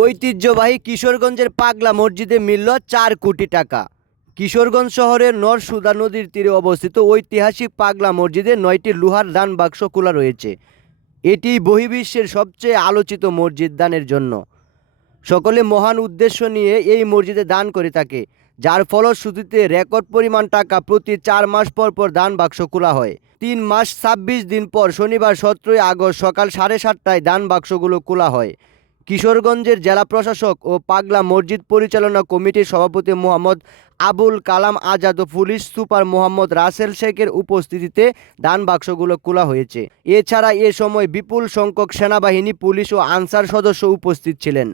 ঐতিহ্যবাহী কিশোরগঞ্জের পাগলা মসজিদে মিলল ৪ কোটি টাকা। কিশোরগঞ্জ শহরের নরসুদা নদীর তীরে অবস্থিত ঐতিহাসিক পাগলা মসজিদে ৯টি লোহার দান বাক্স খোলা রয়েছে। এটি বহির্বিশ্বের সবচেয়ে আলোচিত মসজিদ দানের জন্য। সকলে মহান উদ্দেশ্য নিয়ে এই মসজিদে দান করে থাকে, যার ফলশ্রুতিতে রেকর্ড পরিমাণ টাকা প্রতি ৪ মাস পর পর দান বাক্স খোলা হয়। ৩ মাস ২৬ দিন পর শনিবার ১৭ই আগস্ট সকাল ৭:৩০টায় দান বাক্সগুলো খোলা হয়। কিশোরগঞ্জের জেলা প্রশাসক ও পাগলা মসজিদ পরিচালনা কমিটির সভাপতি মোহাম্মদ আবুল কালাম আজাদ ও পুলিশ সুপার মোহাম্মদ রাসেল শেখের উপস্থিতিতে দান বাক্সগুলো খোলা হয়েছে। এছাড়া এ সময় বিপুল সংখ্যক সেনাবাহিনী, পুলিশ ও আনসার সদস্য উপস্থিত ছিলেন।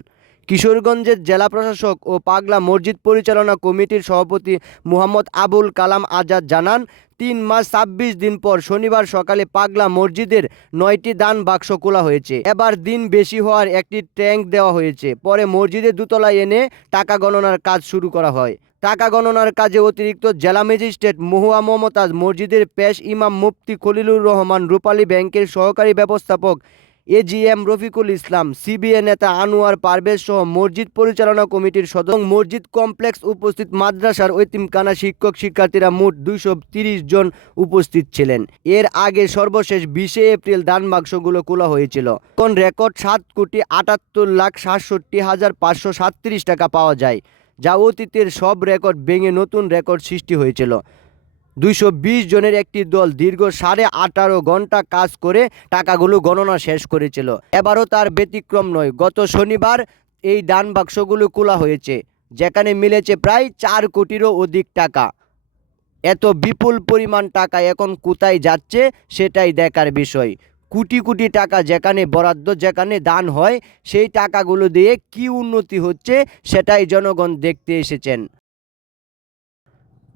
কিশোরগঞ্জের জেলা প্রশাসক ও পাগলা মসজিদ পরিচালনা কমিটির সভাপতি মোহাম্মদ আবুল কালাম আজাদ জানান, ৩ মাস ২৬ দিন পর শনিবার সকালে পাগলা মসজিদের ৯টি দান বাক্স খোলা হয়েছে। এবার দিন বেশি হওয়ার একটি ট্যাঙ্ক দেওয়া হয়েছে। পরে মসজিদের দোতলায় এনে টাকা গণনার কাজ শুরু করা হয়। টাকা গণনার কাজে অতিরিক্ত জেলা ম্যাজিস্ট্রেট মহুয়া মমতাজ, মসজিদের পেশ ইমাম মুফতি খলিলুর রহমান, রূপালী ব্যাংকের সহকারী ব্যবস্থাপক এজিএম রফিকুল ইসলাম, সিবিএ নেতা আনোয়ার পারভেজ সহ মসজিদ পরিচালনা কমিটির সদস্য, মসজিদ কমপ্লেক্স উপস্থিত মাদ্রাসার এতিমখানা শিক্ষক শিক্ষার্থীরা মোট ২৩০ জন উপস্থিত ছিলেন। এর আগে সর্বশেষ ২০ এপ্রিল দান বাক্সগুলো খোলা হয়েছিল। কোন রেকর্ড ৭,৭৮,৬৭,৫৩৭ টাকা পাওয়া যায়, যা অতীতের সব রেকর্ড ভেঙে নতুন রেকর্ড সৃষ্টি হয়েছিল। ২২০ জনের একটি দল দীর্ঘ 18.5 ঘন্টা কাজ করে টাকাগুলো গণনা শেষ করেছিল। এবারও তার ব্যতিক্রম নয়। গত শনিবার এই দান বাক্সগুলো খোলা হয়েছে, যেখানে মিলেছে প্রায় ৪ কোটিরও অধিক টাকা। এত বিপুল পরিমাণ টাকা এখন কোথায় যাচ্ছে সেটাই দেখার বিষয়। কোটি কোটি টাকা যেখানে বরাদ্দ, যেখানে দান হয়, সেই টাকাগুলো দিয়ে কি উন্নতি হচ্ছে সেটাই জনগণ দেখতে এসেছেন।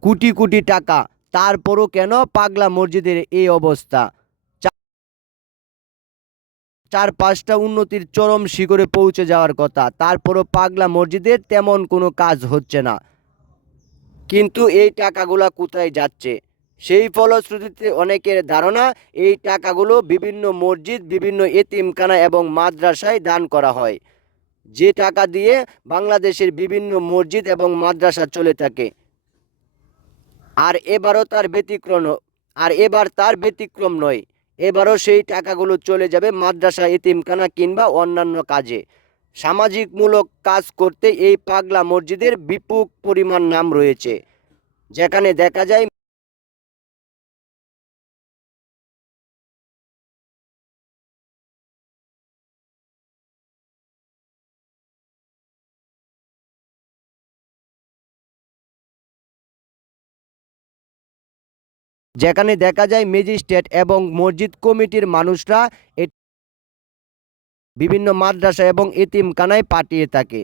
কোটি কোটি টাকা, তারপরও কেন পাগলা মসজিদের এই অবস্থা? ৪-৫টা উন্নতির চরম শিখরে পৌঁছে যাওয়ার কথা, তারপরও পাগলা মসজিদের তেমন কোনো কাজ হচ্ছে না। কিন্তু এই টাকাগুলো কোথায় যাচ্ছে? সেই ফলশ্রুতিতে অনেকের ধারণা এই টাকাগুলো বিভিন্ন মসজিদ, বিভিন্ন এতিমখানা এবং মাদ্রাসায় দান করা হয়, যে টাকা দিয়ে বাংলাদেশের বিভিন্ন মসজিদ এবং মাদ্রাসা চলে থাকে। এবার তার ব্যতিক্রম নয়। এবারও সেই টাকাগুলো চলে যাবে মাদ্রাসা, এতিমখানা কিংবা অন্যান্য কাজে। সামাজিকমূলক কাজ করতে এই পাগলা মসজিদের বিপুল পরিমাণ নাম রয়েছে, যেখানে দেখা যায় ম্যাজিস্ট্রেট এবং মসজিদ কমিটির মানুষরা বিভিন্ন মাদ্রাসা এবং এতিমখানায় পাঠিয়ে থাকে।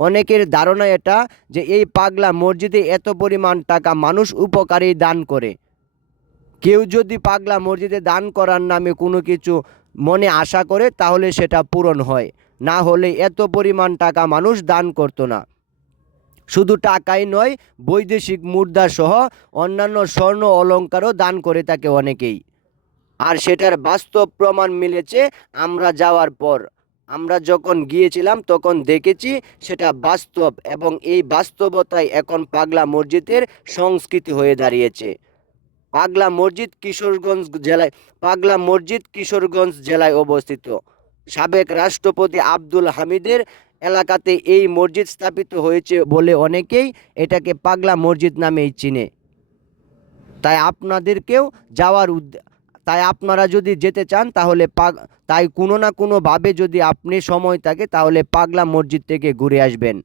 অনেকের ধারণা এটা যে এই পাগলা মসজিদে এত পরিমাণ টাকা মানুষ উপকারী দান করে। কেউ যদি পাগলা মসজিদে দান করার নামে কোনো কিছু মনে আশা করে, তাহলে সেটা পূরণ হয়, না হলে এত পরিমাণ টাকা মানুষ দান করতো না। শুধু টাকাই নয়, বৈদেশিক মুদ্রা সহ অন্যান্য স্বর্ণ অলংকারও দান করে থাকে অনেকেই। আর সেটার বাস্তব প্রমাণ মিলেছে আমরা যাওয়ার পর। আমরা যখন গিয়েছিলাম তখন দেখেছি সেটা বাস্তব, এবং এই বাস্তবতাই এখন পাগলা মসজিদের সংস্কৃতি হয়ে দাঁড়িয়েছে। পাগলা মসজিদ কিশোরগঞ্জ জেলায় অবস্থিত। সাবেক রাষ্ট্রপতি আব্দুল হামিদের এলাকাতে এই মসজিদ স্থাপিত হয়েছে বলে অনেকেই এটাকে পাগলা মসজিদ নামেই চিনে। তাই আপনারা যদি যেতে চান, তাহলে কোনো না কোনোভাবে যদি আপনি সময় থাকে, তাহলে পাগলা মসজিদ থেকে ঘুরে আসবেন।